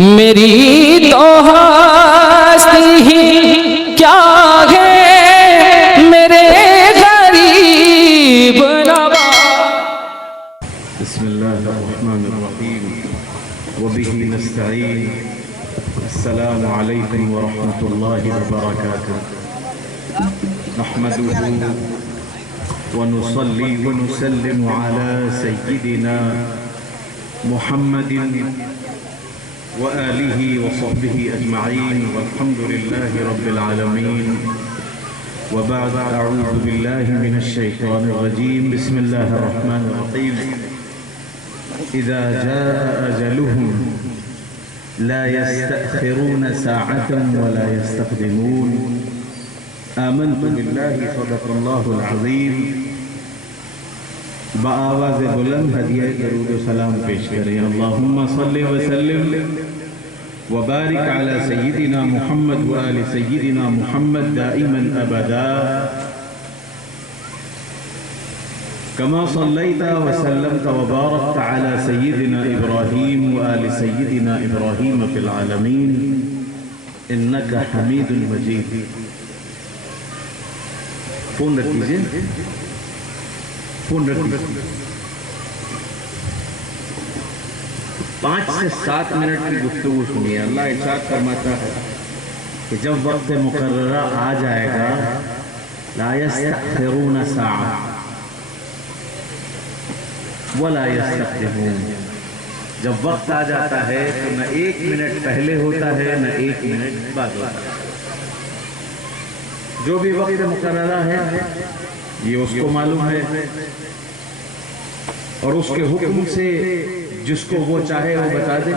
میری تو ہستی ہی کیا ہے میرے غریب نواز۔ بسم اللہ الرحمن الرحیم وبہ نستعین۔ السلام علیکم ورحمۃ اللہ وبرکاتہ۔ نحمده ونصلي ونسلم على سيدنا محمد وآله وصحبه أجمعين والحمد لله رب العالمين، وبعد أعوذ بالله من الشيطان الرجيم. بسم الله الرحمن الرحيم. إذا جاء أجلهم لا يستأخرون ساعة ولا يستقدمون. آمنت بالله صدق الله العظيم. بآواز بلند ہدیہ درود و سلام پیش کریں. اللہم صلی وسلم وبارک علی سیدنا محمد وآل سیدنا محمد دائما ابدا كما صليت وسلمت وباركت على سيدنا إبراهيم وآل سيدنا إبراهيم في العالمين إنك حميد مجيد. فون رکھ دیجئے، فون رکھ دیجئے. 5 سے 7 منٹ کی گفتگو سنیے. اللہ ارشاد فرماتا ہے کہ جب وقت مقررہ آ جائے گا لا يستأخرون ساعة ولا يستقدمون. جب وقت آ جاتا ہے تو نہ 1 منٹ پہلے ہوتا ہے نہ 1 منٹ بعد ہوتا ہے. جو بھی وقت مقررہ ہے یہ اس کو معلوم ہے، اور اس کے حکم سے جس کو وہ چاہے وہ بتا دے.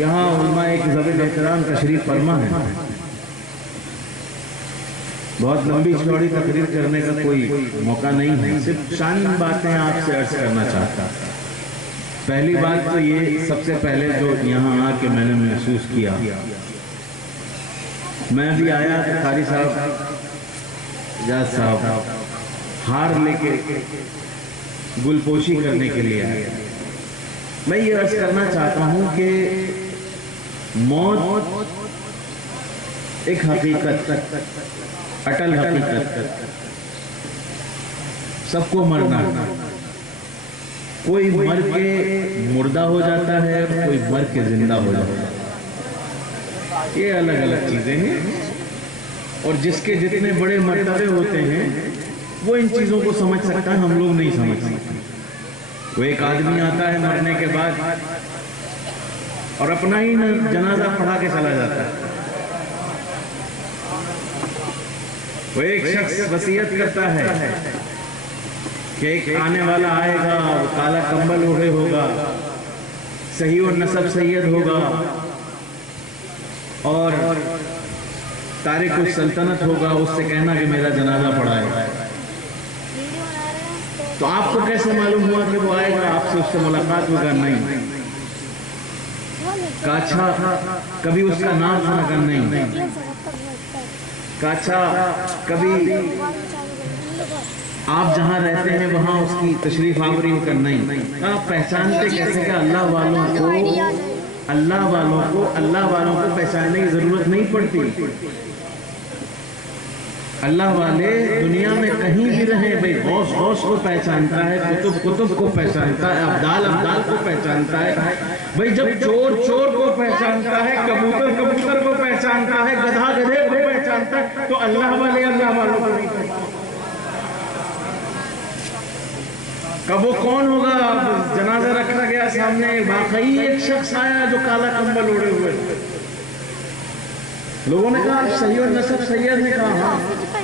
یہاں علماء ذوی احترام تشریف فرما ہے. بہت لمبی چوڑی تقریر کرنے کا کوئی موقع نہیں ہے، صرف چند باتیں آپ سے عرض کرنا چاہتا. پہلی بات تو یہ، سب سے پہلے جو یہاں آ کے میں نے محسوس کیا، میں بھی آیا کہ قاری صاحب اجاز صاحب ہار لے کے گل پوشی کرنے کے لیے آیا. میں یہ عرض کرنا چاہتا ہوں کہ موت ایک حقیقت، اٹل حقیقت، سب کو مرنا. کوئی مر کے مردہ ہو جاتا ہے، کوئی مر کے زندہ ہو جاتا ہے. یہ الگ الگ چیزیں ہیں، اور جس کے جتنے بڑے مرتبے ہوتے ہیں وہ ان چیزوں کو سمجھ سکتا ہے، ہم لوگ نہیں سمجھ سکتے. وہ ایک آدمی آتا ہے مرنے کے بعد اور اپنا ہی جنازہ پڑھا کے چلا جاتا ہے. وہ ایک شخص وصیت کرتا ہے کہ ایک آنے والا آئے گا، کالا کمبل اوڑھے ہوگا، صحیح و نسب سید ہوگا، اور تارک السلطنت ہوگا، اس سے کہنا کہ میرا جنازہ پڑھائے. تو آپ کو کیسے معلوم ہوا کہ وہ آئے گا؟ آپ سے اس سے ملاقات ہوگا؟ نہیں. کاچھا کبھی اس کا نام سنا کر نہیں. کاچھا کبھی آپ جہاں رہتے ہیں وہاں اس کی تشریف آوری ہو کر نہیں. آپ پہچانتے کیسے کہ اللہ والوں کو پہچاننے کی ضرورت نہیں پڑتی. اللہ والے دنیا میں کہیں بھی رہیں، بھئی غوث کو پہچانتا ہے، کتب کو پہچانتا ہے، ابدال کو پہچانتا ہے. بھئی جب چور کو پہچانتا ہے، کبوتر کو پہچانتا ہے، گدھا گدھے کو پہچانتا ہے، تو اللہ والوں کو نہیں پہچانتا. کب وہ کون ہوگا؟ جنازہ رکھا گیا سامنے، واقعی ایک شخص آیا جو کالا کمبل اوڑھے ہوئے. لوگوں نے کہا آپ صحیح و نسب سید نے کہا،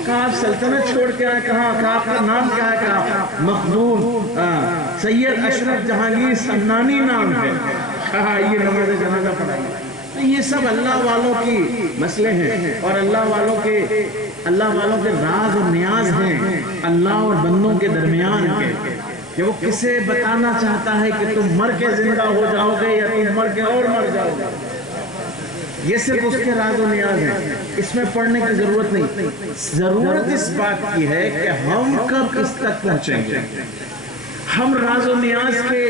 کہا آپ سلطنت چھوڑ کے آئے، کہا آپ کا نام کیا ہے؟ کہا مخدوم سید اشرف جہانگیر سمنانی نام ہے. کہا یہ نماز جنازہ پڑھائیے. یہ سب اللہ والوں کی مسئلے ہیں، اور اللہ والوں کے راز و نیاز ہیں اللہ اور بندوں کے درمیان کے، کہ وہ کسے بتانا چاہتا ہے کہ تم مر کے زندہ ہو جاؤ گے یا تم مر کے اور مر جاؤ گے. یہ صرف اس کے راز و نیاز ہیں، اس میں پڑھنے کی ضرورت نہیں. ضرورت اس بات کی ہے کہ ہم کب اس تک پہنچیں گے. ہم راز و نیاز کے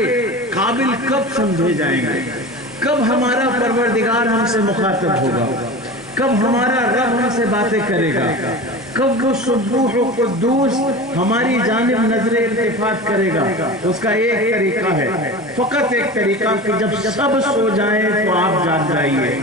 قابل کب سمجھے جائیں گے؟ کب ہمارا پروردگار ہم سے مخاطب ہوگا؟ کب ہمارا رب ہم سے باتیں کرے گا؟ کب وہ سبوح و قدوس ہماری جانب نظر التفات کرے گا؟ اس کا ایک طریقہ ہے، فقط ایک طریقہ، کہ جب سب سو جائیں تو آپ جاگ جائیے۔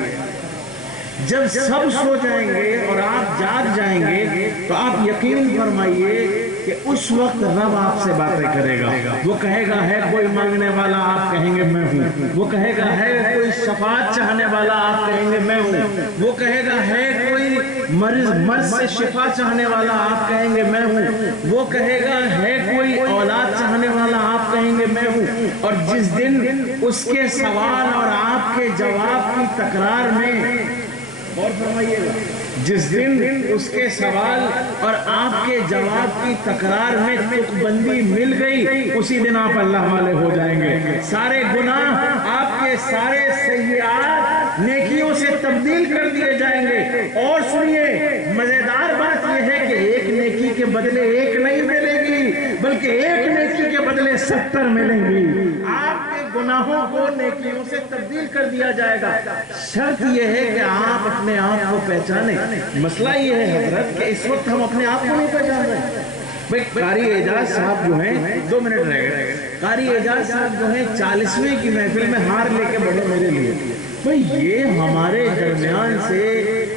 جب سب سو جائیں گے اور آپ جاگ جائیں گے تو آپ یقین فرمائیے کہ اس وقت رب آپ سے باتیں کرے گا۔ وہ کہے گا ہے کوئی مانگنے والا، آپ کہیں گے میں ہوں۔ وہ کہے گا ہے کوئی شفاعت چاہنے والا، آپ کہیں گے میں ہوں۔ وہ کہے گا ہے کوئی مرض سے شفا چاہنے والا، آپ کہیں گے میں ہوں۔ وہ کہے گا ہے کوئی اولاد چاہنے والا، آپ کہیں گے میں ہوں۔ اور جس دن اس کے سوال اور آپ کے جواب کی تکرار میں، اور فرمائیے گا، جس دن اس کے سوال اور آپ کے جواب کی تکرار میں تک بندی مل گئی، اسی دن آپ اللہ والے ہو جائیں گے۔ سارے گناہ آپ کے سارے سیئات نیکیوں سے تبدیل کر دیے جائیں گے۔ اور سنیے، مزیدار بات یہ ہے کہ ایک نیکی کے بدلے ایک نہیں ملے گی، بلکہ ایک نیکی کے بدلے 70 ملیں گی۔ آپ کے گناہوں کو نیکیوں سے تبدیل کر دیا جائے گا۔ شرط یہ ہے کہ آپ اپنے آپ کو پہچانیں۔ مسئلہ یہ ہے حضرت کہ اس وقت ہم اپنے آپ کو نہیں پہچان رہے۔ بھئی قاری اعجاز صاحب جو ہیں، 2 منٹ رہ گئے، قاری اعجاز صاحب جو ہیں 40ویں کی محفل میں ہار لے کے بڑھے میرے لیے۔ بھئی یہ ہمارے درمیان سے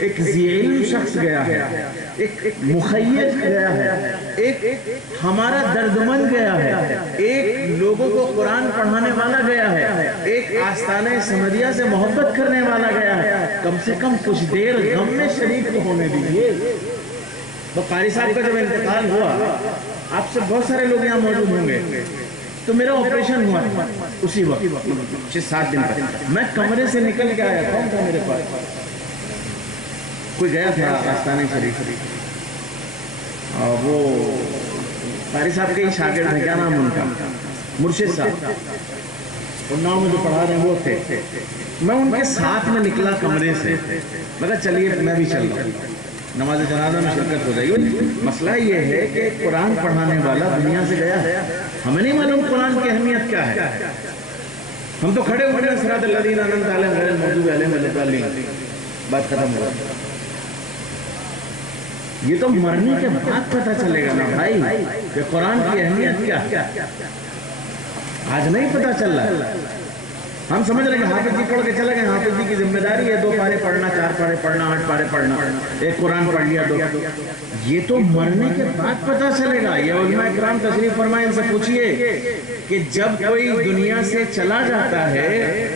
ایک ذی علم شخص گیا ہے، ایک مخیّز گیا ہے، ایک ہمارا دردمند گیا ہے، ایک لوگوں کو قرآن پڑھانے والا گیا ہے، ایک آستانِ سمدیہ سے محبت کرنے والا گیا ہے۔ کم سے کم کچھ دیر غم میں شریک تو ہونے دیجیے۔ تو قاری صاحب کا جب انتقال ہوا، آپ سے بہت سارے لوگ یہاں موجود ہوں گے، تو میرا آپریشن ہوا تھا اسی وقت 6-7 دن تک۔ میں کمرے سے نکل کے آیا، کون تھا میرے پاس؟ کوئی گیا تھا آستانِ شریف، وہ قاری صاحب کے ہی شاگرد ہیں، کیا نام ان کا؟ مرشد صاحب، اناؤ میں جو پڑھا رہے ہیں وہ تھے۔ میں ان کے ساتھ میں نکلا کمرے سے، میں کہا چلیے میں بھی چل رہا ہوں، نماز جنازہ میں شرکت ہو جائے گی۔ مسئلہ یہ ہے کہ قرآن پڑھانے والا دنیا سے گیا ہے، ہمیں نہیں معلوم قرآن کی اہمیت کیا ہے۔ ہم تو کھڑے ہوئے ہیں صراط الذین انعمت علیہم غیر المغضوب علیہم ولا الضالین، بات ختم ہوا۔ یہ تو مرنے کے بعد پتہ چلے گا نا بھائی کہ قرآن کی اہمیت کیا۔ آج نہیں پتہ چل رہا۔ ہم سمجھ رہے ہیں کہ حافظ جی پڑھ کے چلے گئے، حافظ جی کی ذمہ داری ہے 2 پارے پڑھنا، 4 پارے پڑھنا، 8 پارے پڑھنا، ایک قرآن پڑھ لیا 2۔ یہ تو مرنے کے بعد پتہ چلے گا۔ یہ علماء اکرام تشریف فرمائیں، ان سے پوچھئے کہ جب کوئی دنیا سے چلا جاتا ہے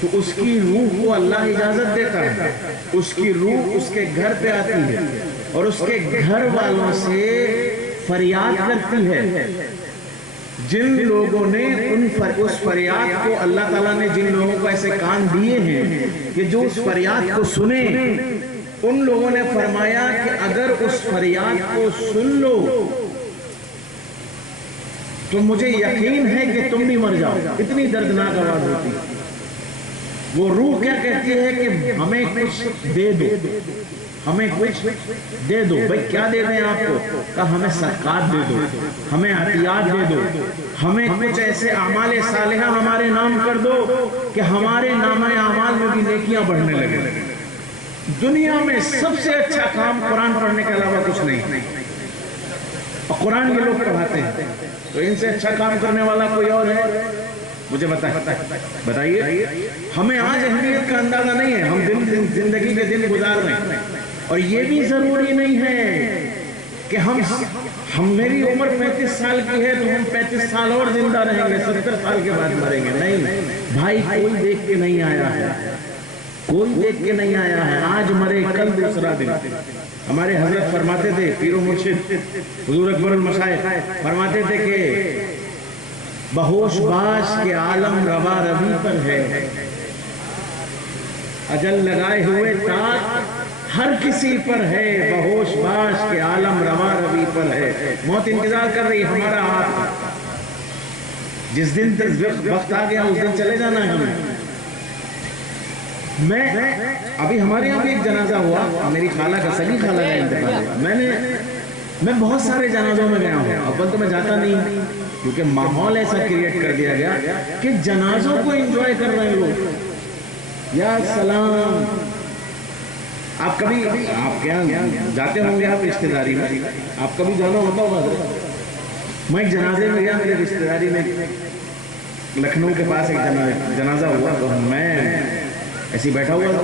تو اس کی روح کو اللہ اجازت دیتا ہے، اس کی روح اس کے گھر پہ آتی ہے اور اس کے گھر والوں سے فریاد کرتی ہے۔ جن لوگوں نے اس فریاد کو، اللہ تعالیٰ نے جن لوگوں کو ایسے کان دیے ہیں کہ جو اس فریاد کو سنیں، ان لوگوں نے فرمایا کہ اگر اس فریاد کو سن لو تو مجھے یقین ہے کہ تم بھی مر جاؤ۔ اتنی دردناک آواز ہوتی ہے۔ وہ روح کیا کہتی ہے کہ ہمیں کچھ دے دو، ہمیں کچھ دے دو۔ بھئی کیا دے دیں آپ کو؟ کہا ہمیں صدقات دے دو، ہمیں عطیات دے دو، ہمیں کچھ ایسے اعمال صالحہ ہمارے نام کر دو کہ ہمارے نامہ اعمال میں بھی نیکیاں بڑھنے لگے۔ دنیا میں سب سے اچھا کام قرآن پڑھنے کے علاوہ کچھ نہیں، اور قرآن یہ لوگ پڑھاتے ہیں، تو ان سے اچھا کام کرنے والا کوئی اور ہے؟ مجھے بتائیے۔ ہمیں آج اہمیت کا اندازہ نہیں ہے، ہم زندگی کے دن گزار رہے ہیں، اور یہ بھی ضروری نہیں ہے کہ ہم میری عمر 35 سال کی ہے تو ہم 35 سال اور زندہ رہیں گے، 70 سال کے بعد مریں گے۔ نہیں بھائی، کوئی دیکھ کے نہیں آیا ہے، کوئی دیکھ کے نہیں آیا ہے، آج مرے کل دوسرا دن۔ ہمارے حضرت فرماتے تھے، پیر و مرشد حضور اکبر المشائخ فرماتے تھے کہ بہوش باش کے عالم روا روی پر ہے، اجل لگائے ہوئے تاج ہر کسی پر ہے، بہوش باش کے عالم روا روی پر ہے۔ موت انتظار کر رہی ہمارا ہاتھ، جس دن وقت آ گیا اس دن چلے جانا ہے ہمیں۔ ابھی ہمارے یہاں بھی ایک جنازہ ہوا، میری خالہ کا، سگی خالہ کا انتقال ہوا۔ میں بہت سارے جنازوں میں گیا ہوں، اول تو میں جاتا نہیں، کیونکہ ماحول ایسا کریٹ کر دیا گیا کہ جنازوں کو انجوائے کر رہے ہیں لوگ. یا سلام. آپ کبھی آپ کیا جاتے ہوں گے آپ رشتہ داری میں, آپ کبھی جانا ہوتا ہوگا. میں ایک جنازے میں گیا, میرے رشتہ داری میں لکھنؤ کے پاس ایک جنازہ ہوا, تو میں ایسے ہی بیٹھا ہوا تھا.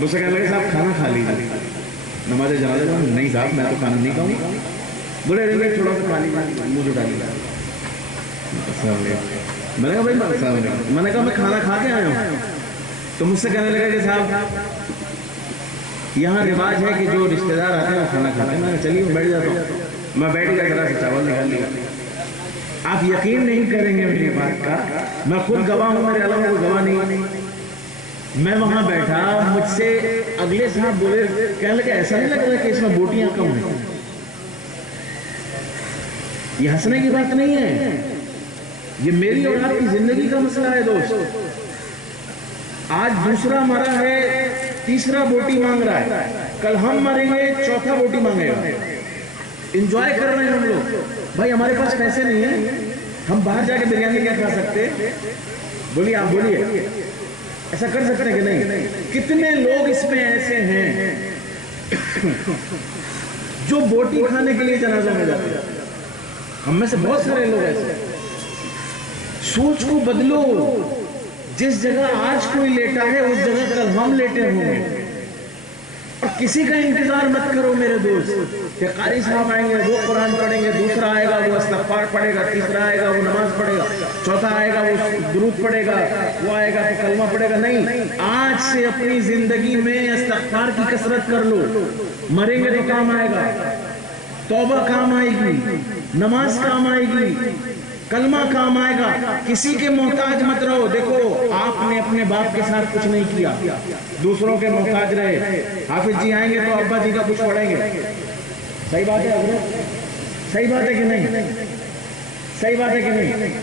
مجھ سے کہنے لگے صاحب کھانا کھا لیجیے نماز جنازے میں. نہیں صاحب میں تو کھانا نہیں کھاؤں گا. بولے رہے تھوڑا سا کھا لیجیے, منہ جھٹا لیجیے. میں نے کہا بھائی السلام علیکم. میں نے کہا میں کھانا کھا کے آیا ہوں. تو مجھ سے کہنے لگا کہ صاحب یہاں رواج ہے کہ جو رشتہ دار آتے ہیں وہ کھانا کھاتے ہیں. میں نے چلیے بیٹھ جاتا ہوں. میں بیٹھ گیا, ذرا سے چاول نکال لیا. آپ یقین نہیں کریں گے میری بات کا, میں خود گواہ ہوں, میرے علاوہ کوئی گواہ نہیں. میں وہاں بیٹھا, مجھ سے اگلے صاحب بولے, کہنے لگے ایسا نہیں لگ رہا کہ اس میں بوٹیاں کم ہیں. یہ ہنسنے کی بات نہیں ہے, یہ میری اور آپ کی زندگی کا مسئلہ ہے دوست. آج دوسرا مرا ہے, تیسرا بوٹی مانگ رہا ہے, کل ہم مریں گے, چوتھا بوٹی مانگے گا. انجوائے کر رہے ہیں ہم لوگ. بھائی ہمارے پاس پیسے نہیں ہیں, ہم باہر جا کے بریانی کیا کھا سکتے؟ بولیے آپ بولیے, ایسا کر سکتے ہیں کہ نہیں؟ کتنے لوگ اس میں ایسے ہیں جو بوٹی کھانے کے لیے جنازوں میں جاتے ہیں. ہم میں سے بہت سارے لوگ ایسے. سوچ کو بدلو. جس جگہ آج کوئی لیٹا ہے اس جگہ کل ہم لیٹے ہوں گے. اور کسی کا انتظار مت کرو میرے دوست کہ قاری صاحب آئیں گے وہ قرآن پڑھیں گے, دوسرا آئے گا وہ استغفار پڑھے گا, تیسرا آئے گا وہ نماز پڑھے گا, چوتھا آئے گا وہ درود پڑھے گا, وہ آئے گا تو کلمہ پڑھے گا. نہیں, آج سے اپنی زندگی میں استغفار کی کثرت کر لو. مریں گے تو کام آئے گا, توبہ کام آئے گی, نماز کام آئے گی, کلمہ کام آئے گا. کسی کے محتاج مت رہو. دیکھو آپ نے اپنے باپ کے ساتھ کچھ نہیں کیا, دوسروں کے محتاج رہے. حافظ جی آئیں گے تو ابا جی کا کچھ پڑھیں گے. صحیح بات ہے حضرت, صحیح بات ہے کہ نہیں؟ صحیح بات ہے کہ نہیں؟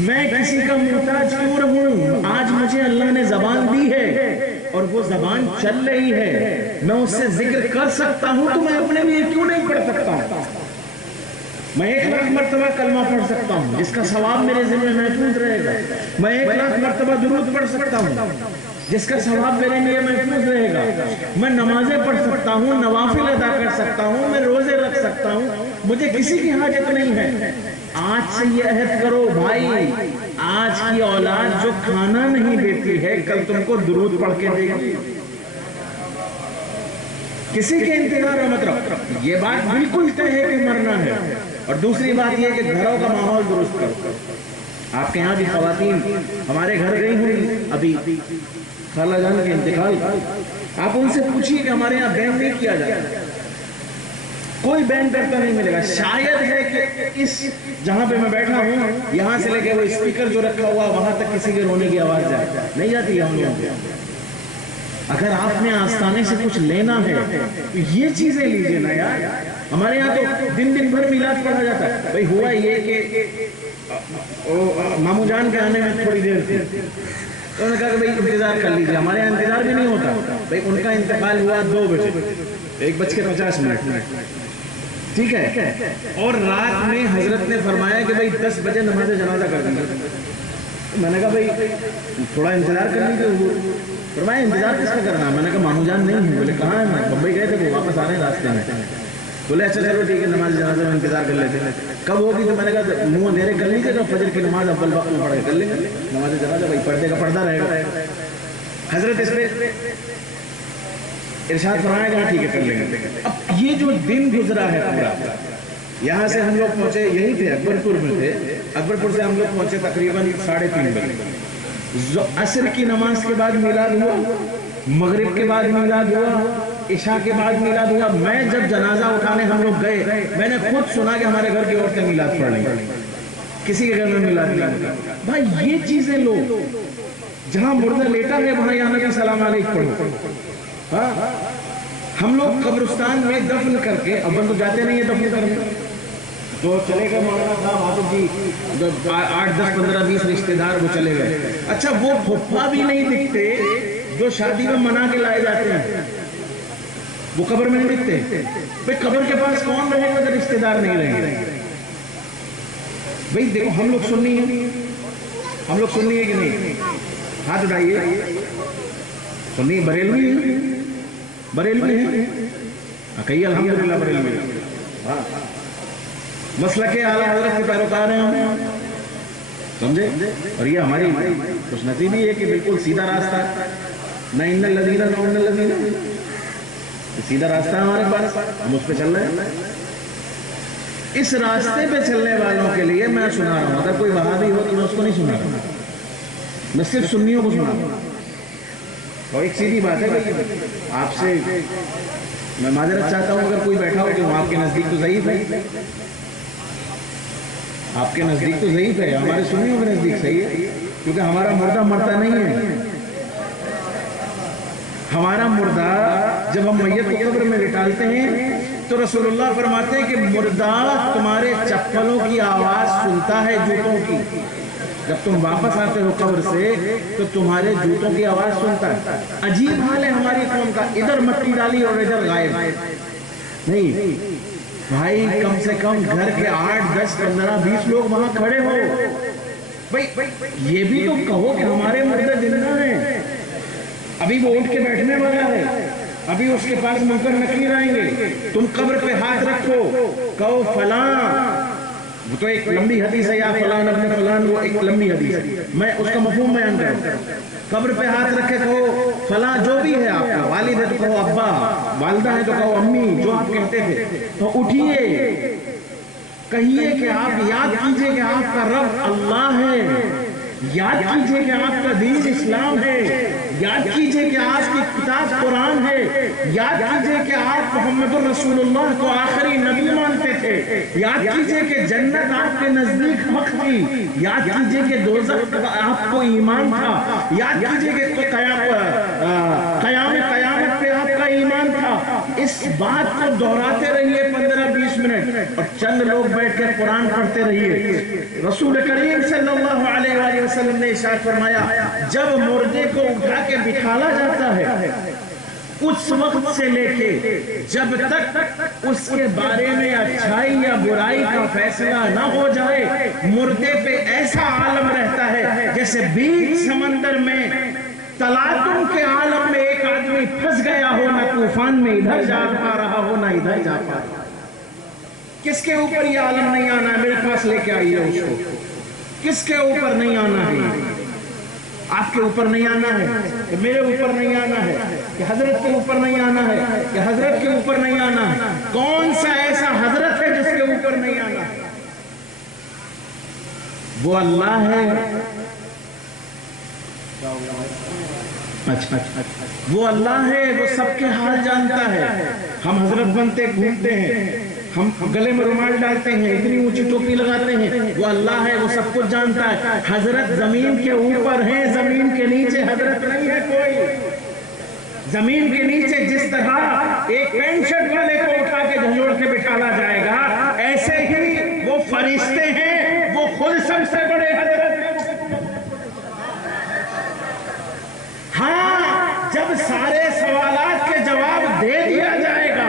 میں کسی کا محتاج کیوں رہوں؟ آج مجھے اللہ نے زبان دی ہے اور وہ زبان چل رہی ہے, میں اس سے ذکر کر سکتا ہوں, تو میں اپنے لیے کیوں نہیں پڑھ سکتا ہوں؟ میں 1,00,000 مرتبہ کلمہ پڑھ سکتا ہوں جس کا ثواب میرے ذمہ محفوظ رہے گا. میں 1,00,000 مرتبہ درود پڑھ سکتا ہوں جس کا ثواب میرے لیے محفوظ رہے گا. میں نمازیں پڑھ سکتا ہوں, نوافل ادا کر سکتا ہوں, میں روزے رکھ سکتا ہوں. مجھے کسی کی حاجت نہیں ہے. آج سے یہ عہد کرو بھائی, آج کی اولاد جو کھانا نہیں دیتی ہے کل تم کو درود پڑھ کے دے گی. کسی کے انتظار مت رکھو. یہ بات بالکل طے ہے کہ مرنا ہے. اور دوسری بات یہ کہ گھروں کا ماحول درست کرو. آپ کے یہاں بھی خواتین ہمارے گھر گئی ہوئی ابھی خالہ جان کے انتقال, آپ ان سے پوچھیے کہ ہمارے یہاں بین نہیں کیا جاتا. کوئی بین کرتا نہیں ملے گا. شاید ہے کہ اس جہاں پہ میں بیٹھا ہوں یہاں سے لے کے وہ اسپیکر جو رکھا ہوا وہاں تک کسی کے رونے کی آواز جائے, نہیں جاتی ہے ہم لوگوں کے. اگر آپ نے آستانے سے کچھ لینا ہے تو یہ چیزیں لیجئے نا یار. ہمارے یہاں تو دن دن بھر میلاد پڑھا جاتا ہے. بھئی ہوا یہ کہ مامو جان کے آنے میں تھوڑی دیر تھی, تو انہوں نے کہا کہ بھئی انتظار کر لیجئے. ہمارے یہاں انتظار بھی نہیں ہوتا. بھئی ان کا انتقال ہوا 2 بجے, 1:50 ٹھیک ہے, اور رات میں حضرت نے فرمایا کہ بھئی 10 بجے نماز جنازہ کر دیں. میں نے کہا بھئی تھوڑا انتظار کر لیجیے. فرمایا انتظار کس کا کرنا؟ میں نے کہا مامو جان نہیں ہے. بولے کہاں ہے؟ میں بمبئی گئے تھے, وہ واپس آ رہے ہیں راستے میں. بولے اچھا چلو ٹھیک ہے, نماز جنازہ میں انتظار کر لیتے ہیں. کب ہوگی؟ تو میں نے کہا منہ اندھیرے کر لیجیے گا, فجر کی نماز اول وقت میں پڑھ کے کر لیں گے نماز جنازہ. بھائی پردے کا پردہ رہے گا. حضرت اس پہ ارشاد فرمایا کہ ٹھیک ہے کر لیں گے. اب یہ جو دن گزرا ہے پورا, یہاں سے ہم لوگ پہنچے, یہی تھے اکبر پور میں تھے, اکبر پور سے ہم لوگ پہنچے تقریباً 3:30 بجے. عصر کی نماز کے بعد میلاد ہوا, مغرب کے بعد میلاد ہوا, عشاء کے بعد میلاد ہوا. میں جب جنازہ اٹھانے ہم لوگ گئے, میں نے خود سنا کہ ہمارے گھر کی عورتیں میلاد پڑھ رہی ہیں, کسی کے گھر میں میلاد نہیں ہوتا. بھائی یہ چیزیں لو, جہاں مردہ لیٹا ہے وہاں یا نبی سلام علیکم پڑھو. ہاں ہم لوگ قبرستان میں دفن کر کے, اب تو جاتے نہیں ہیں دفن کرنے, جو چلے گئے مولانا صاحب حافظ جی 8, 10, 15, 20 رشتہ دار وہ چلے گئے. اچھا وہ پھپھا بھی نہیں دکھتے جو شادی میں منا کے لائے جاتے ہیں, وہ قبر میں نہیں دکھتے. بھئی قبر کے پاس کون رہے گا جب رشتہ دار نہیں رہیں گے؟ بھئی دیکھو ہم لوگ سنی ہیں، ہم لوگ سنی ہے کہ نہیں؟ ہاتھ اٹھائیے. سنی بریلوی ہیں، بریلوی ہیں، کہیے الحمدللہ بریلوی ہیں. مسلک اعلیٰ حضرت کے پیروکار ہیں ہم، سمجھے؟ اور یہ ہماری خوش نصیبی ہے کہ بالکل سیدھا راستہ ہے. نہ ان الذین نہ ان الذین، سیدھا راستہ ہے ہمارے پاس، ہم اس پہ چل رہے ہیں. اس راستے پہ چلنے والوں کے لیے میں سنا رہا ہوں. اگر کوئی وہابی ہو تو میں اس کو نہیں سنا رہا، میں صرف سنیوں کو سنا رہا ہوں. اور ایک سیدھی بات ہے بھائی، آپ سے میں معذرت چاہتا ہوں اگر کوئی بیٹھا ہو کہ وہ آپ کے نزدیک تو ضعیف ہے، آپ کے نزدیک تو ضعیف ہے، ہمارے سنیوں کے نزدیک صحیح ہے. کیونکہ ہمارا مردہ مرتا نہیں ہے. ہمارا مردہ جب ہم میت کو قبر میں لٹالتے ہیں تو رسول اللہ فرماتے ہیں کہ مردہ تمہارے چپلوں کی آواز سنتا ہے، جوتوں کی. جب تم واپس آتے ہو قبر سے تو تمہارے جوتوں کی آواز سنتا ہے. عجیب حال ہے ہماری قوم کا، ادھر مٹی ڈالی اور ادھر غائب. نہیں بھائی، کم سے کم گھر کے 8 10 15 20 لوگ وہاں کھڑے ہو. بھائی یہ بھی تو کہو کہ ہمارے مردے زندہ ہیں. ابھی وہ اٹھ کے بیٹھنے والا ہے، ابھی اس کے پاس منکر نکیر آئیں گے. تم قبر پہ ہاتھ رکھو، کہو فلاں، وہ تو ایک لمبی حدیث ہے، یا فلان ابن فلان، وہ ایک لمبی حدیث ہے، میں اس کا مفہوم بیان کروں. قبر پہ ہاتھ رکھے کہو فلاں جو بھی ہے آپ کا، والد ہے تو کہو ابا، والدہ ہے تو کہو امی، جو آپ کہتے تھے. تو اٹھیے، کہیے کہ آپ یاد کیجئے کہ آپ کا رب اللہ ہے، یاد کیجئے کہ آپ کا دین اسلام ہے، یاد کیجئے کہ آپ کی کتاب قرآن ہے، یاد کیجئے کہ آپ محمد الرسول اللہ کو آخری نبی مانتے تھے، یاد کیجئے کہ جنت آپ کے نزدیک حق تھی، یاد کیجئے کہ دوزخ آپ کو ایمان تھا، یاد کیجئے کہ قیامت پہ آپ کا ایمان تھا. اس بات کو دہراتے رہیے 15-20 منٹ، اور چند لوگ بیٹھ کر قرآن پڑھتے رہیے. رسول کریم صلی اللہ علیہ وآلہ وسلم نے ارشاد فرمایا، جب مردے کو اٹھا کے بٹھالا جاتا ہے اس وقت سے لے کے جب تک اس کے بارے میں اچھائی یا برائی کا فیصلہ نہ ہو جائے، مردے پہ ایسا عالم رہتا ہے جیسے بیچ سمندر میں تلاطم کے عالم میں ایک آدمی پھنس گیا ہو، نہ طوفان میں ادھر جا پا رہا ہو نہ ادھر جا پا رہا. کس کے اوپر یہ عالم نہیں آنا ہے؟ میرے پاس لے کے آئیے اس کو. کس کے اوپر نہیں آنا ہے؟ آپ کے اوپر نہیں آنا ہے کہ میرے اوپر نہیں آنا ہے کہ حضرت کے اوپر نہیں آنا ہے کہ حضرت کے اوپر نہیں آنا ہے. کون سا ایسا حضرت ہے جس کے اوپر نہیں آنا ہے؟ وہ اللہ ہے. اچھا وہ اللہ ہے، وہ سب کے حال جانتا ہے. ہم حضرت بنتے گھومتے ہیں، ہم گلے میں رومال ڈالتے ہیں، اتنی اونچی ٹوپی لگاتے ہیں. وہ اللہ ہے، وہ سب کچھ جانتا ہے. حضرت زمین کے اوپر ہے، زمین کے نیچے حضرت نہیں ہے کوئی. زمین کے نیچے جس طرح ایک پینٹ شرٹ والے کو اٹھا کے جھنجھوڑ کے بٹھالا جائے گا، ایسے ہی وہ فرشتے ہیں، وہ خود سب سے بڑے حضرت ہیں. ہاں، جب سارے سوالات کے جواب دے دیا جائے گا،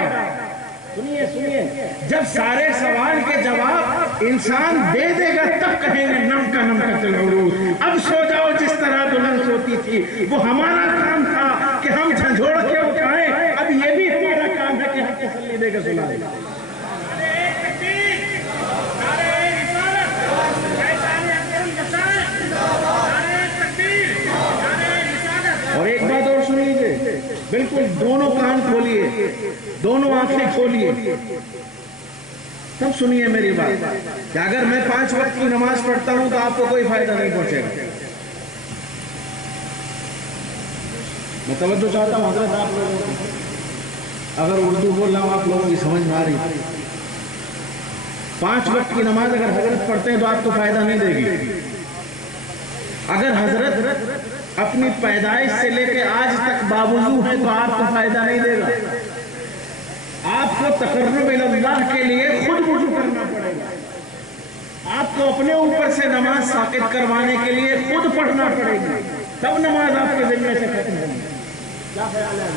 سنیے، جب سارے سوال کے جواب انسان دے دے گا تب کہیں گے نم کا العروس، اب سو جاؤ جس طرح دلہن سوتی تھی. وہ ہمارا کام تھا کہ ہم جھنجھوڑ کے اٹھائیں، اب یہ بھی ہمارا کام ہے کہ ہم تسلی دے کے سنا دیں. اور ایک بات اور سنیے، بالکل دونوں کان کھولیے، دونوں آنکھیں کھولیے، تب سنیے میری بات کہ اگر میں 5 وقت کی نماز پڑھتا ہوں تو آپ کو کوئی فائدہ نہیں پہنچے گا. میں توجہ چاہتا ہوں حضرت آپ لوگوں کو، اگر اردو بول رہا ہوں آپ لوگوں کی سمجھ میں آ رہی. 5 وقت کی نماز اگر حضرت پڑھتے ہیں تو آپ کو فائدہ نہیں دے گی. اگر حضرت اپنی پیدائش سے لے کے آج تک باوضو ہے تو آپ کو فائدہ نہیں دے گا. آپ کو تقرب اللہ کے لیے خود وضو کرنا پڑے گا. آپ کو اپنے اوپر سے نماز ثابت کروانے کے لیے خود پڑھنا پڑے گی، تب نماز آپ کے ذمے سے ختم ہوگی. کیا خیال ہے؟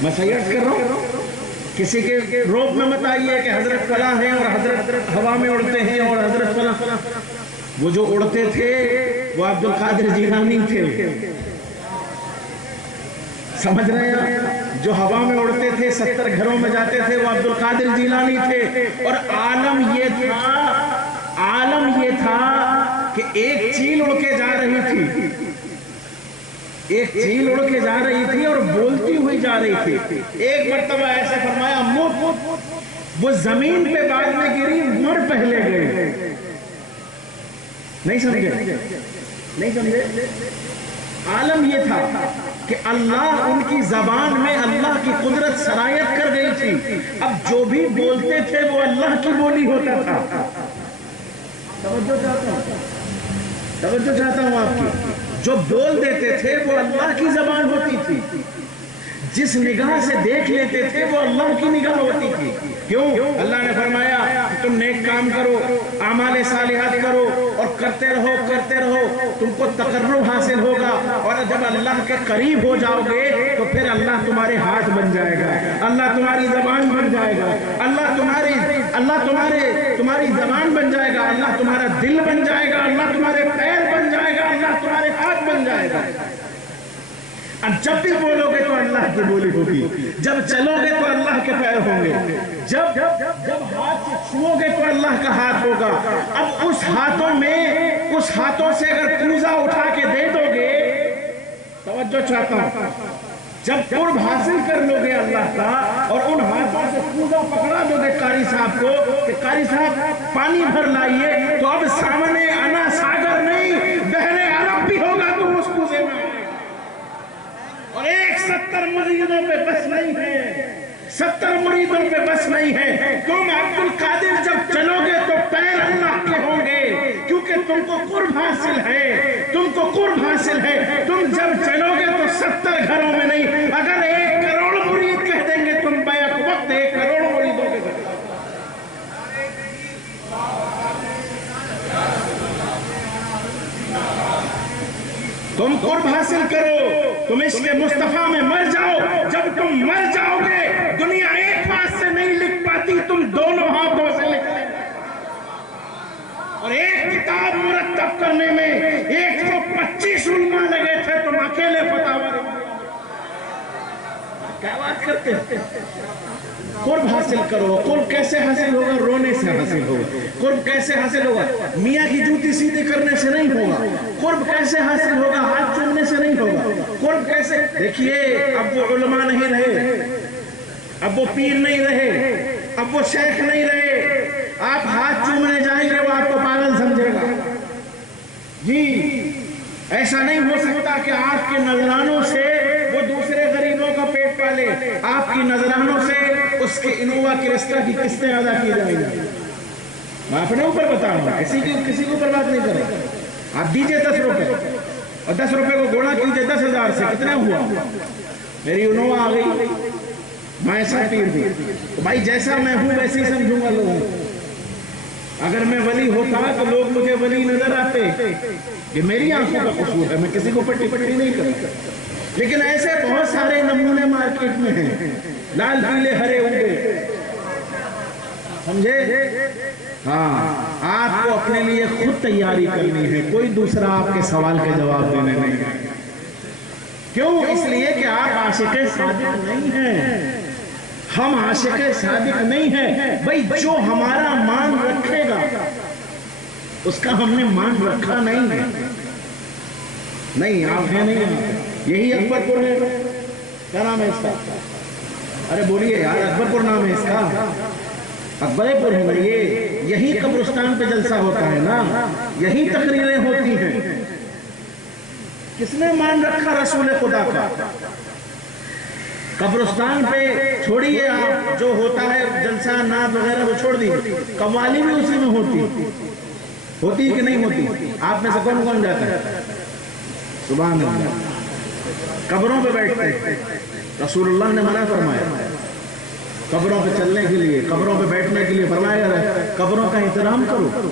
میں صحیح عرض کر رہا ہوں. کسی کے روب میں مت آئیے کہ حضرت فلاں ہیں اور حضرت ہوا میں اڑتے ہیں اور حضرت فلاں. وہ جو اڑتے تھے وہ عبد القادر جیلانی تھے. سمجھ رہے ہیں؟ جو ہوا میں اڑتے تھے 70 گھروں میں جاتے تھے وہ عبد القادر جیلانی تھے. اور عالم یہ تھا کہ ایک چیل اڑ کے جا رہی تھی، ایک چیل اڑ کے جا رہی تھی اور بولتی ہوئی جا رہی تھی. ایک مرتبہ ایسے فرمایا وہ زمین پہ بعد میں گری، مر پہلے گئے. نہیں سمجھے؟ عالم یہ تھا کہ اللہ ان کی زبان میں اللہ کی قدرت سرایت کر گئی تھی. اب جو بھی بولتے تھے وہ اللہ کی بولی ہوتا تھا. توجہ چاہتا ہوں آپ کی. جو بول دیتے تھے وہ اللہ کی زبان ہوتی تھی. جس نگاہ سے دیکھ لیتے تھے وہ اللہ کی نگاہ ہوتی تھی. کیوں؟ اللہ نے فرمایا تم نیک کام کرو، اعمال صالحات کرو اور کرتے رہو، تم کو تقرب حاصل ہوگا. اور جب اللہ کے قریب ہو جاؤ گے تو پھر اللہ تمہارے ہاتھ بن جائے گا، اللہ تمہاری زبان بن جائے گا، اللہ تمہاری زبان بن جائے گا، اللہ تمہارا دل بن جائے گا، اللہ تمہارے پیر بن جائے گا، اللہ تمہارے ہاتھ بن جائے گا. اب جب بھی بولو گے تو اللہ کی بولی ہوگی، جب چلو گے تو اللہ کے پیر ہوں گے، جب ہاتھ سے چھوؤ گے تو اللہ کا ہاتھ ہوگا. اب اس ہاتھوں سے اگر کوزہ اٹھا کے دے دو گے، توجہ چاہتا ہوں، جب قرب حاصل کر لو گے اللہ کا اور ان ہاتھوں سے کوزہ پکڑا دو گے قاری صاحب کو کہ قاری صاحب پانی بھر لائیے، تو اب سامنے انا ساگر نہیں بحر عرب بھی ہوگا تو اس کوزے میں. اور 70 مریدوں پہ بس نہیں ہے، 70 مریدوں پہ بس نہیں ہے. تم عبد القادر جب چلو گے تو پیر اللہ کے ہوں گے، کیونکہ تم کو قرب حاصل ہے، تم جب چلو گے تو 70 گھروں میں نہیں، اگر 1 کروڑ مرید کہہ دیں گے تم بیک وقت 1 کروڑ مریدوں کے گھر. تم قرب حاصل کرو، تم عشق مصطفیٰ میں مر جاؤ. جب تم مر جاؤ گے دنیا ایک ہاتھ سے نہیں لکھ پاتی، تم دونوں ہاتھوں سے لکھ لیں. اور ایک کتاب مرتب کرنے میں 125 علماء لگے تھے، تم اکیلے فتاوی کیا بات کرتے ہیں؟ قرب حاصل کرو. قرب کیسے حاصل ہوگا؟ رونے سے حاصل ہوگا. قرب کیسے حاصل ہوگا؟ میاں کی جوتی سیدھی کرنے سے نہیں ہوگا. قرب کیسے حاصل ہوگا؟ ہاتھ چومنے سے نہیں ہوگا. قرب کیسے؟ دیکھیے اب وہ علماء نہیں رہے، اب وہ پیر نہیں رہے، اب وہ شیخ نہیں رہے. آپ ہاتھ چومنے جائیں گے وہ آپ کو پاگل سمجھے گا. جی ایسا نہیں ہو سکتا کہ آپ کے نذرانوں سے وہ دوسرے غریبوں کا پیٹ پالے. آپ کی نذرانوں سے اس کے انووا کرسٹا کی قسطیں ادا کی جائیں گی. میں اپنے اوپر بتا رہا ہوں، کسی کو اوپر بات نہیں کر رہا. آپ دیجئے 10 روپے اور 10 روپے کو گوڑا کیجئے 10,000 سے، کتنا ہوا؟ میری انووا آ گئی، میں ایسا پیر بھی. تو بھائی جیسا میں ہوں ویسے ہی سمجھوں گا لوگوں. اگر میں ولی ہوتا تو لوگ مجھے ولی نظر آتے. یہ میری آنکھوں کا قصور ہے، میں کسی کو پٹی نہیں کرتا. لیکن ایسے بہت سارے نمونے مارکیٹ میں ہیں، لال پیلے ہرے اونگے، سمجھے؟ ہاں آپ کو اپنے لیے خود تیاری کرنی ہے، کوئی دوسرا آپ کے سوال کے جواب دینے نہیں ہے. کیوں؟ اس لیے کہ آپ عاشق صادق نہیں ہیں، ہم عاشق صادق نہیں ہیں. بھئی جو ہمارا مان رکھے گا اس کا ہم نے مان رکھا نہیں ہے. نہیں آپ ہیں نہیں، یہی اکبر پور ہے. کیا نام ہے اس کا؟ ارے بولیے یار، اکبر پور نام ہے اس کا. اکبر پور ہے نا یہ، یہی قبرستان پہ جلسہ ہوتا ہے نا، یہی تقریریں ہوتی ہیں. کس نے مان رکھا رسول خدا کا؟ قبرستان پہ چھوڑیے آپ، جو ہوتا ہے جلسہ نعت وغیرہ وہ چھوڑ دیجیے، قوالی بھی اسی میں ہوتی کہ نہیں ہوتی؟ آپ میں سے کون جاتا ہے؟ سبحان اللہ. قبروں پہ بیٹھتے ہیں، رسول اللہ نے منع فرمایا قبروں پہ چلنے کے لیے، قبروں پہ بیٹھنے کے لیے فرمایا ہے قبروں کا احترام کرو،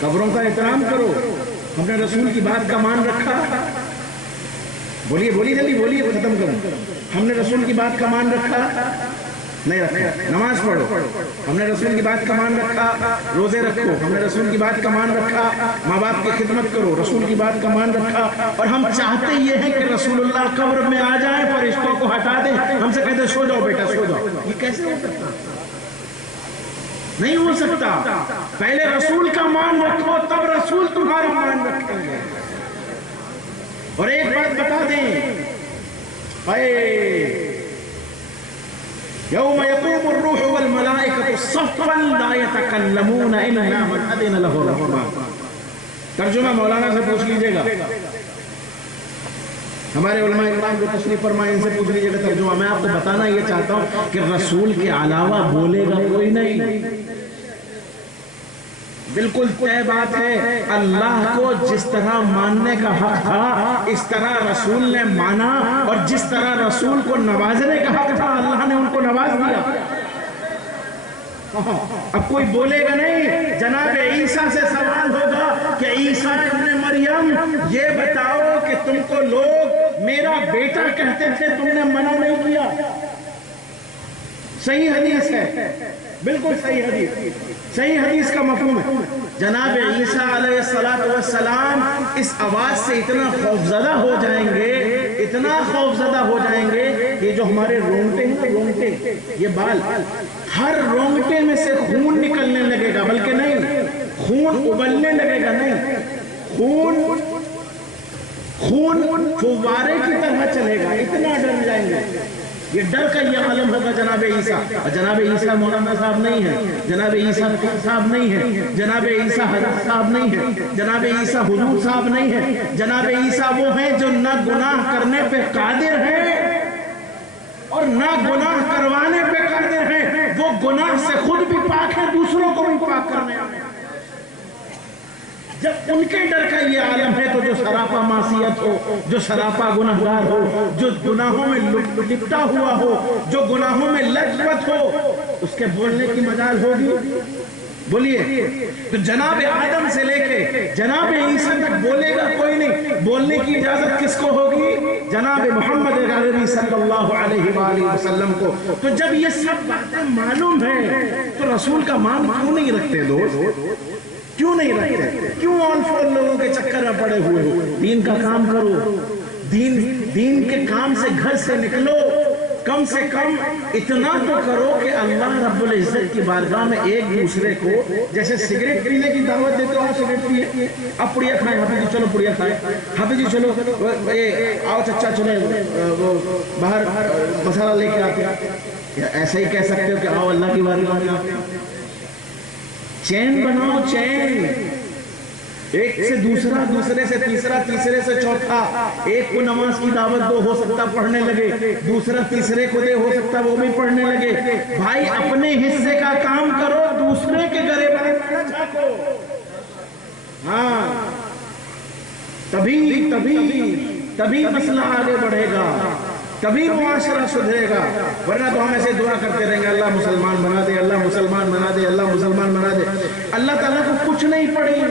قبروں کا احترام کرو. ہم نے رسول کی بات کا مان رکھا. بولیے جلدی بولیے، ختم کروں. ہم نے رسول کی بات کا مان رکھا نہیں رکھا. نماز پڑھو ہم نے رسول کی بات کا مان رکھا. روزے رکھو ہم نے رسول کی بات کا مان رکھا. ماں باپ کی خدمت کرو رسول کی بات کا مان رکھا. اور ہم چاہتے یہ ہیں کہ رسول اللہ قبر میں آ جائیں, فرشتوں کو ہٹا دیں, ہم سے کہتے سو جاؤ بیٹا سو جاؤ. یہ کیسے ہو سکتا؟ نہیں ہو سکتا. پہلے رسول کا مان رکھو تب رسول تمہارا مان رکھیں گے. اور ایک بات بتا دیں, یوم یقوم الروح والملائکۃ صفا لا یتکلمون الا من اذن له الرحمن. ترجمہ مولانا سے پوچھ لیجئے گا, ہمارے علماء اکرام جو تشریف فرمائے ان سے پوچھ لیجئے گا ترجمہ. میں آپ کو بتانا یہ چاہتا ہوں کہ رسول کے علاوہ بولے گا کوئی نہیں. بالکل طے بات ہے, اللہ کو جس طرح ماننے کا حق تھا اس طرح رسول نے مانا, اور جس طرح رسول کو نوازنے کا حق تھا اللہ نے ان کو نواز دیا. اب کوئی بولے گا نہیں. جناب عیسیٰ سے سوال ہوگا کہ عیسیٰ ابن مریم یہ بتاؤ کہ تم کو لوگ میرا بیٹا کہتے تھے, تم نے منع نہیں کیا. صحیح حدیث ہے, بالکل صحیح حدیث, صحیح حدیث کا مفہوم ہے. جناب عیسیٰ علیہ السلام اس آواز سے اتنا خوفزدہ ہو جائیں گے, اتنا خوفزدہ ہو جائیں گے کہ جو ہمارے رونگٹے ہیں, رونگٹے یہ بال, ہر رونگٹے میں سے خون نکلنے لگے گا. بلکہ نہیں, خون ابلنے لگے گا. نہیں, خون فوارے کی طرح چلے گا. اتنا ڈر جائیں گے. یہ ڈر کا یہ عالم ہوگا جناب عیسیٰ. اور جناب عیسیٰ مولانا صاحب نہیں ہے, جناب عیسیٰ صاحب نہیں ہے, جناب عیسیٰ حضرت صاحب نہیں ہے, جناب عیسیٰ حضور صاحب نہیں ہے. جناب عیسیٰ وہ ہیں جو نہ گناہ کرنے پہ قادر ہیں اور نہ گناہ کروانے پہ قادر ہیں. وہ گناہ سے خود بھی پاک ہیں, دوسروں کو بھی پاک کرنے ہیں. جب ان کے ڈر کا یہ عالم ہے تو جو سراپا معصیت ہو, جو سراپا گناہگار ہو, جو گناہوں میں لپٹا ہوا ہو, جو گناہوں میں لجپت ہو, اس کے بولنے کی مجال ہوگی؟ بولیے. تو جناب آدم سے لے کے جناب عیسیٰ تک بولے گا کوئی نہیں. بولنے کی اجازت کس کو ہوگی؟ جناب محمد عربی صلی اللہ علیہ وآلہ وسلم کو. تو جب یہ سب باتیں معلوم ہیں تو رسول کا مان کیوں نہیں رکھتے دوست؟ کیوں نہیں رکھتے؟ کیوں آن فور لوگوں کے چکر میں پڑے ہوئے ہو؟ دین کا کام کرو, دین کے کام سے گھر سے نکلو. کم سے کم اتنا تو کرو کہ اللہ رب العزت کی بارگاہ میں ایک دوسرے کو, جیسے سگریٹ پینے کی دعوت دیتے ہو, سگریٹ پیے, اب پڑیا کھائیں, حافظ جی چلو پڑیا کھائیں, حافظ جی چلو آؤ چچا چلے وہ باہر مسالہ لے کے آتے. ایسا ہی کہہ سکتے ہو کہ آؤ اللہ کی بارگاہ میں آتے. چین بناؤ, چین. ایک سے دوسرا, دوسرے سے تیسرا, تیسرے سے چوتھا. ایک کو نماز کی دعوت دو, ہو سکتا پڑھنے لگے. دوسرا تیسرے کو دے, ہو سکتا وہ بھی پڑھنے لگے. بھائی اپنے حصے کا کام کرو, دوسرے کے گرے بارے نہ جھانکو. ہاں, تبھی مسئلہ آگے بڑھے گا, تبھی معاشرہ سدھرے گا. ورنہ تو ہم ایسے دعا کرتے رہیں گے اللہ مسلمان بنا دے, اللہ مسلمان بنا دے, اللہ مسلمان بنا دے. اللہ تعالیٰ کو کچھ نہیں پڑی.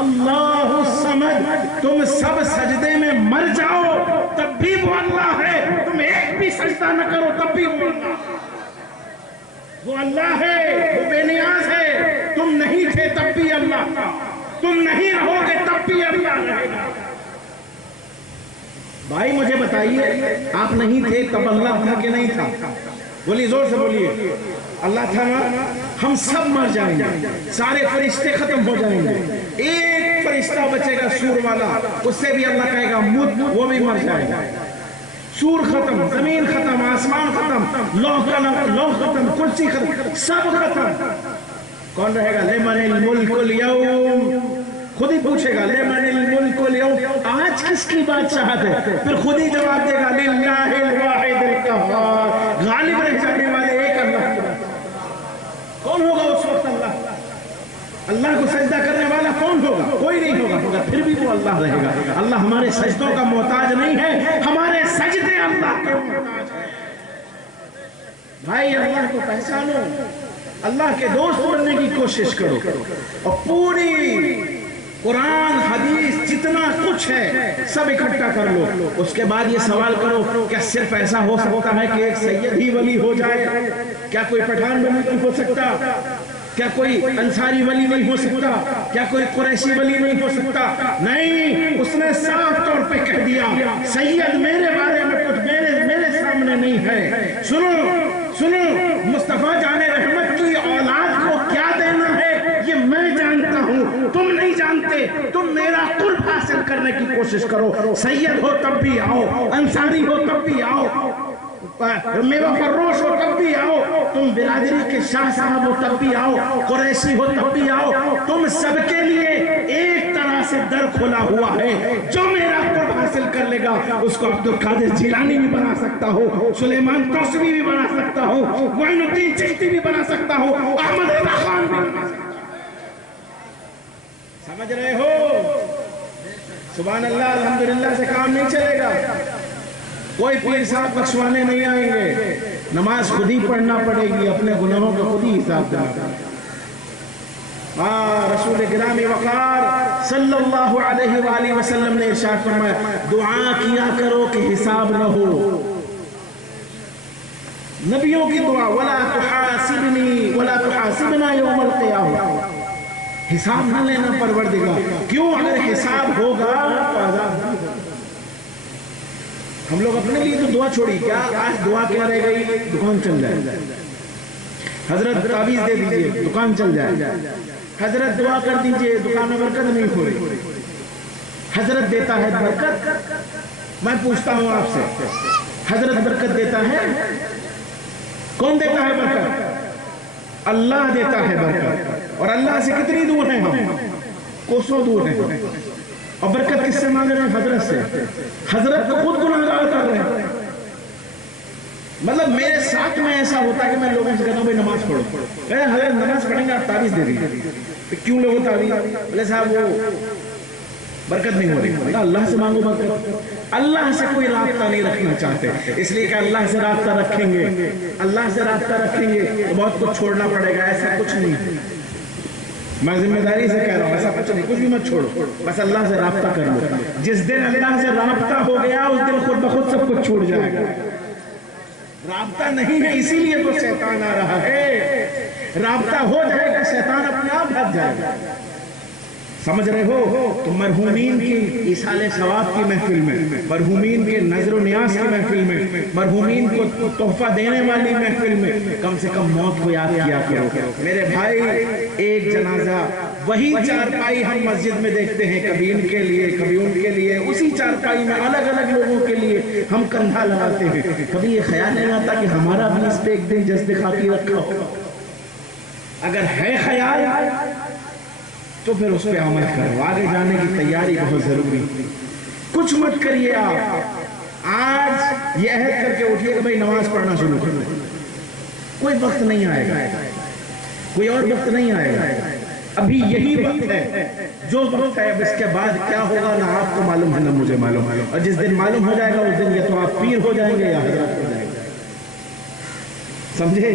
اللہ الصمد, تم سب سجدے میں مر جاؤ تب بھی وہ اللہ ہے. تم ایک بھی سجدہ نہ کرو تب بھی وہ اللہ. وہ اللہ ہے, وہ بے نیاز ہے. تم نہیں تھے تب بھی اللہ تھا, تم نہیں رہو گے تب بھی اللہ رہے گا. بھائی مجھے بتائیے, آپ نہیں تھے تب اللہ تھا کہ نہیں تھا؟ بولیے, زور سے بولیے. اللہ تھا نا. ہم سب مر جائیں گے, سارے فرشتے ختم ہو جائیں گے, ایک فرشتہ بچے گا سور والا, اس سے بھی اللہ کہے گا مت, وہ بھی مر جائے گا. سور ختم, زمین ختم, آسمان ختم, لوح ختم, کرسی ختم, سب ختم. کون رہے گا؟ لمن الملک اليوم. خود ہی پوچھے گا لمن الملک اليوم, آج کس کی بادشاہت ہے؟ پھر خود ہی جواب دے گا للہ الواحد القہار. غالب رہ جانے والے ایک اللہ. کون ہوگا اس وقت اللہ؟ اللہ کو سجدہ کرنے والا کون ہوگا؟ کوئی نہیں ہوگا, مگر پھر بھی وہ اللہ رہے گا. اللہ ہمارے سجدوں کا محتاج نہیں ہے, ہمارے سجدے اللہ کے محتاج ہیں. بھائی اللہ کو پہچانو, اللہ کے دوست بننے کی کوشش کرو, اور قرآن حدیث جتنا کچھ ہے سب اکٹھا کر لو، اس کے بعد یہ سوال کرو کیا صرف ایسا ہو سکتا ہے کہ ایک سید ہی ولی ہو جائے؟ کیا کوئی پٹھان ولی نہیں ہو سکتا؟ کیا کوئی انصاری ولی نہیں ہو سکتا؟ کیا کوئی قریشی ولی نہیں ہو سکتا؟ نہیں، اس نے صاف طور پہ کہہ دیا سید میرے بارے میں کچھ میرے سامنے نہیں ہے۔ سنو مصطفیٰ جان رحمت کی اولاد کو کیا دینا ہے یہ میں جانتا ہوں، تم نہیں جانتے۔ تم میرا قرب حاصل کرنے کی کوشش کرو، سید ہو تب بھی آؤ، انصاری ہو تب بھی آؤ، میوہ فروش ہو تب بھی آؤ، تم برادری کے شاہ صاحب ہو تب بھی آؤ، قریشی ہو تب بھی آؤ، تم سب کے لیے ایک طرح سے در کھلا ہوا ہے۔ جو میرا قرب حاصل کر لے گا اس کو عبدالقادر جیلانی بھی بنا سکتا ہو، سلیمان توسوی بھی بنا سکتا ہو، معین الدین چشتی بھی بنا سکتا ہو، احمد رضا خان بھی بنا سکتا ہو۔ سمجھ رہے ہو؟ سبحان اللہ، الحمدللہ سے کام نہیں چلے گا۔ کوئی پیر صاحب بخشوانے نہیں آئیں گے، نماز خود ہی پڑھنا پڑے گی، اپنے گناہوں کا خود ہی حساب دینا پڑے گا۔ رسول گرامی وقار صلی اللہ علیہ وآلہ وسلم نے ارشاد فرمایا دعا کیا کرو کہ حساب نہ ہو۔ نبیوں کی دعا وَلَا تُحَاسِبْنِي وَلَا تُحَاسِبْنَا يَوْمَ الْقِيَامَةِ، حساب نہ لینا پروردگار، کیوں؟ اگر حساب ہوگا تو عذاب نہیں ہوگا۔ ہم لوگ اپنے لیے تو دعا چھوڑی، کیا آج دعا کیا رہ گئی؟ دکان چل جائے، حضرت تعویذ دے دیجئے دکان چل جائے، حضرت دعا کر دیجئے دکان میں برکت نہیں ہو رہی۔ حضرت دیتا ہے برکت، میں پوچھتا ہوں آپ سے، حضرت برکت دیتا ہے؟ کون دیتا ہے برکت؟ اللہ دیتا ہے برکت، اور اللہ سے کتنی دور ہیں ہم؟ کوسوں دور ہیں، اور برکت کس سے مانگ رہے ہیں؟ حضرت سے۔ حضرت کو خود گناہگار کر رہے ہیں۔ مطلب میرے ساتھ میں ایسا ہوتا ہے کہ میں لوگوں سے کہتا ہوں بھائی نماز پڑھو، حضرت نماز پڑھیں گے آپ تعویذ دے دیجیے، کیوں لوگوں تعویذ؟ بولے صاحب وہ برکت نہیں ہو رہی، اللہ سے مانگو برکت۔ اللہ سے کوئی رابطہ نہیں رکھنا چاہتے، اس لیے کہ اللہ سے رابطہ رکھیں گے، اللہ سے رابطہ رکھیں گے تو بہت کچھ چھوڑنا پڑے گا، ایسا کچھ نہیں۔ میں ذمہ داری سے کہہ رہا ہوں ایسا کچھ نہیں، کچھ بھی مت چھوڑو، بس اللہ سے رابطہ کر لو۔ جس دن اللہ سے رابطہ ہو گیا اس دن خود بخود سب کچھ چھوٹ جائے گا۔ رابطہ نہیں ہے اسی لیے تو شیطان آ رہا ہے، رابطہ ہو جائے گا شیطان اپنے آپ بھاگ جائے گا۔ سمجھ رہے ہو؟ تو مرحومین کی ایصال ثواب کی محفل میں، مرحومین کے نظر و نیاز کی محفل میں، مرحومین کو تحفہ دینے والی محفل میں کم سے کم موت کو یاد کیا کرو۔ میرے بھائی ایک جنازہ، وہی چارپائی ہم مسجد میں دیکھتے ہیں، کبھی ان کے لیے کبھی ان کے لیے، اسی چارپائی میں الگ الگ لوگوں کے لیے ہم کندھا لگاتے ہیں۔ کبھی یہ خیال نہیں آتا کہ ہمارا بھی اس پہ ایک دن جذب خاکی رکھا ہو؟ اگر ہے خیال تو پھر اس پہ عمل کرو، آگے جانے کی تیاری بہت ضروری۔ کچھ مت کریے آپ، آج یہ عہد کر کے اٹھیے کہ بھائی نماز پڑھنا شروع کر دیں۔ کوئی وقت نہیں آئے گا، کوئی اور وقت نہیں آئے گا، ابھی یہی وقت ہے جو وقت ہے۔ اب اس کے بعد کیا ہوگا نہ آپ کو معلوم ہے نہ مجھے معلوم ہے، اور جس دن معلوم ہو جائے گا اس دن یا تو آپ پیر ہو جائیں گے یا حضرت ہو جائیں گے۔ سمجھے؟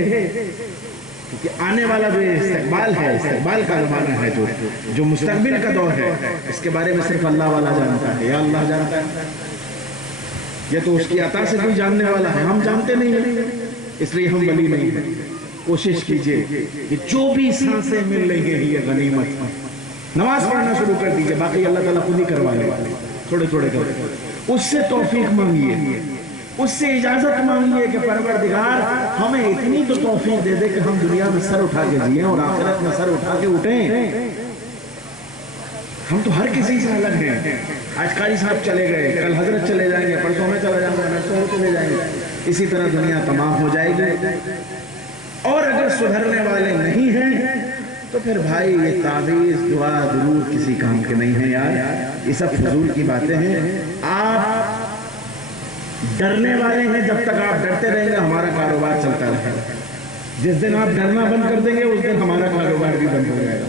کیونکہ آنے والا بھی استقبال ہے، استقبال کا زمانہ ہے، جو مستقبل کا دور ہے، اس کے بارے میں صرف اللہ والا جانتا ہے، یا اللہ جانتا ہے، یہ تو اس کی عطا سے کوئی جاننے والا ہے، ہم جانتے نہیں ہیں، اس لیے ہم ولی نہیں ہیں۔ کوشش کیجئے کہ جو بھی سانسیں مل رہی ہیں یہ غنیمت، نماز پڑھنا شروع کر دیجئے، باقی اللہ تعالیٰ خود ہی کروا لے، تھوڑے تھوڑے کر، اس سے توفیق مانگیے، اس سے اجازت مانگیے کہ پروردگار ہمیں اتنی تو توفیق دے دے کہ ہم دنیا میں سر اٹھا کے جئیں اور آخرت میں سر اٹھا کے اٹھیں۔ ہم تو ہر کسی سے الگ ہیں، آج قاری صاحب چلے گئے، کل حضرت چلے جائیں گے، پرسوں میں چلا جاؤں گا، نرسوں چلے جائیں گے، اسی طرح دنیا تمام ہو جائے گی۔ اور اگر سدھرنے والے نہیں ہیں تو پھر بھائی یہ تعویذ دعا درود کسی کام کے نہیں ہیں یار، یہ سب فضول کی باتیں ہیں۔ آپ ڈرنے والے ہیں، جب تک آپ ڈرتے رہیں گے ہمارا کاروبار چلتا رہے گا، جس دن آپ ڈرنا بند کر دیں گے اس دن ہمارا کاروبار بھی بند ہو جائے گا۔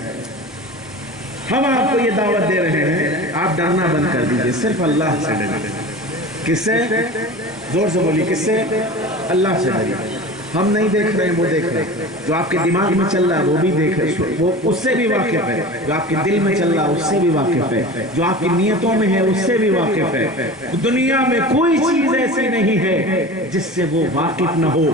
ہم آپ کو یہ دعوت دے رہے ہیں آپ ڈرنا بند کر دیجئے، صرف اللہ سے ڈریے۔ کس سے؟ زور سے بولی، کس سے؟ اللہ سے ڈریے۔ ہم نہیں دیکھ رہے ہیں، وہ دیکھ رہے ہیں۔ جو آپ کے دماغ میں چل رہا ہے وہ بھی دیکھ رہے ہیں، وہ اس سے بھی واقف ہے۔ جو آپ کے دل میں چل رہا ہے اس سے بھی واقف ہے، جو آپ کی نیتوں میں ہے اس سے بھی واقف ہے۔ دنیا میں کوئی چیز ایسی نہیں ہے جس سے وہ واقف نہ ہو۔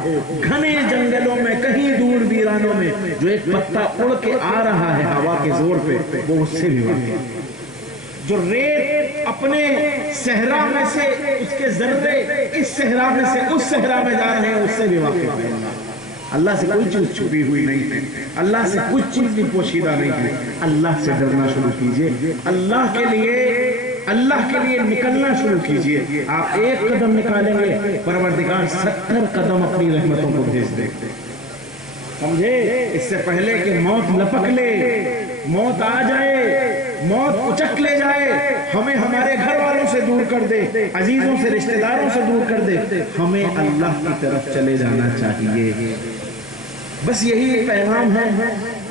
گھنے جنگلوں میں، کہیں دور ویرانوں میں جو ایک پتا اڑ کے آ رہا ہے ہوا کے زور پہ، وہ اس سے بھی واقف ہے۔ جو ریت اپنے صحرا میں سے اس کے ذرے اس صحرا میں سے اس صحرا میں جا رہے ہیں، اس سے بھی واقف ہے۔ اللہ سے کوئی چیز چھپی ہوئی نہیں ہے، اللہ سے کچھ چیز بھی پوشیدہ نہیں ہے۔ اللہ سے ڈرنا شروع کیجئے، اللہ کے لیے نکلنا شروع کیجئے۔ آپ ایک قدم نکالیں گے، پروردگار 70 قدم اپنی رحمتوں کو بھیج دے۔ سمجھے؟ اس سے پہلے کہ موت لپک لے، موت آ جائے، موت اچک لے جائے، ہمیں ہمارے گھر والوں سے دور کر دے، عزیزوں سے، رشتہ داروں سے دور کر دے، ہمیں اللہ کی طرف چلے جانا چاہیے۔ بس یہی پیغام ہے۔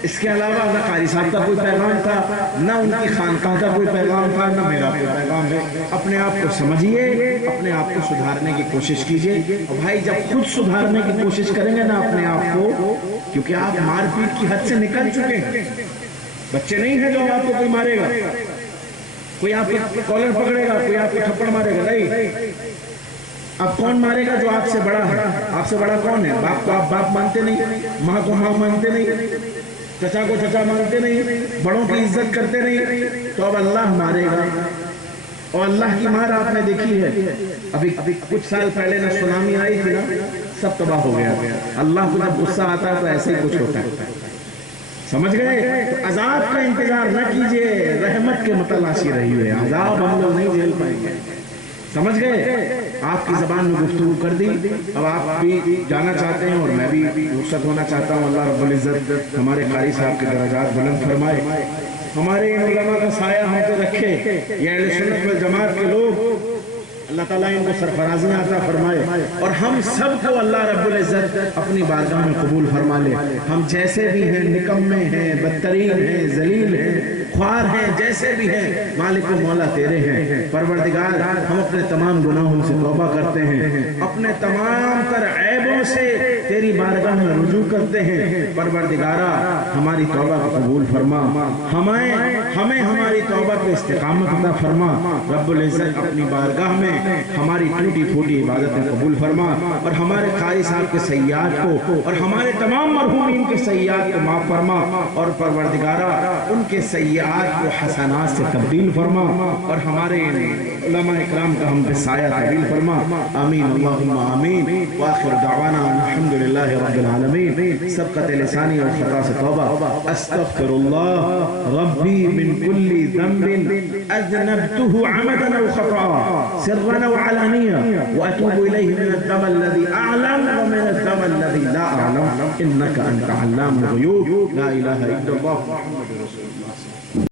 اس کے علاوہ نہ قاری صاحب کا کوئی پیغام تھا، نہ ان کی خانقاہ کا کوئی پیغام تھا، نہ میرا کوئی پیغام ہے۔ اپنے آپ کو سمجھیے، اپنے آپ کو سدھارنے کی کوشش کیجئے۔ اور بھائی جب خود سدھارنے کی کوشش کریں گے نا اپنے آپ کو، کیونکہ آپ مار پیٹ کی حد سے نکل چکے ہیں، بچے نہیں ہیں جو آپ کو کوئی مارے گا، کوئی آپ کو کالر پکڑے گا، کوئی آپ کو تھپڑ مارے گا، نہیں۔ اب کون مارے گا؟ جو آپ سے بڑا ہے۔ آپ سے بڑا کون ہے؟ باپ کو آپ باپ مانتے نہیں، ماں کو ماں مانتے نہیں، چچا کو چچا مانتے نہیں، بڑوں کی عزت کرتے نہیں، تو اب اللہ مارے گا۔ اور اللہ کی مار آپ نے دیکھی ہے، ابھی کچھ سال پہلے نہ سونامی آئی تھی نا، سب تباہ ہو گیا۔ اللہ کو جب غصہ آتا ہے تو ایسے ہی کچھ ہوتا ہے، سمجھ گئے؟ تو عذاب کا انتظار نہ کیجئے، رحمت کے متلاشی رہیے۔ عذاب ہم لوگ نہیں جھیل پائیں گے، سمجھ گئے؟ آپ کی زبان میں گفتگو کر دی، اب آپ بھی جانا چاہتے ہیں اور میں بھی رخصت ہونا چاہتا ہوں۔ اللہ رب العزت ہمارے قاری صاحب کے درجات بلند فرمائے، ہمارے ان علماء کا سایہ ہم پہ رکھے، یہ اہل سنت والجماعت کے لوگ، اللہ تعالیٰ ان کو سرفرازیاں عطا فرمائے، اور ہم سب کو اللہ رب العزت اپنی بارگاہ میں قبول فرما لے۔ ہم جیسے بھی ہیں، نکمے ہیں، بدترین ہیں، ذلیل ہیں، خوار ہیں، جیسے بھی ہیں، مالک و مولا تیرے ہیں۔ پروردگار ہم اپنے تمام گناہوں سے توبہ کرتے ہیں، اپنے تمام تر عیبوں سے تیری بارگاہ میں رجوع کرتے ہیں۔ پروردگارہ ہماری توبہ کو قبول فرما، ہمیں ہماری توبہ پہ استقامت عطا فرما۔ رب العزت اپنی بارگاہ میں ہماری ٹوٹی پھوٹی عبادتیں قبول فرما، اور ہمارے قاری صاحب کے سیئات کو اور ہمارے تمام مرحومین کے سیئات کو معاف فرما، اور پروردگارہ ان کے سیئات کو حسنات سے تبدیل فرما، اور ہمارے علماء اکرام کا ہم پہ سایہ تبدیل فرما۔ آمین اللہم آمین، وآخر دعوانا الحمدللہ رب العالمین۔ سبقت لسانی اور خطا سے توبہ، استغفر اللہ ربی من کل ذنب اذنبته عمدا او خطا سرا او علانیہ، واتوب الیہ من الذنب الذي اعلم ومن الذنب الذي لا اعلم، انك انت علام الغیوب، لا الہ الا اللہ محمد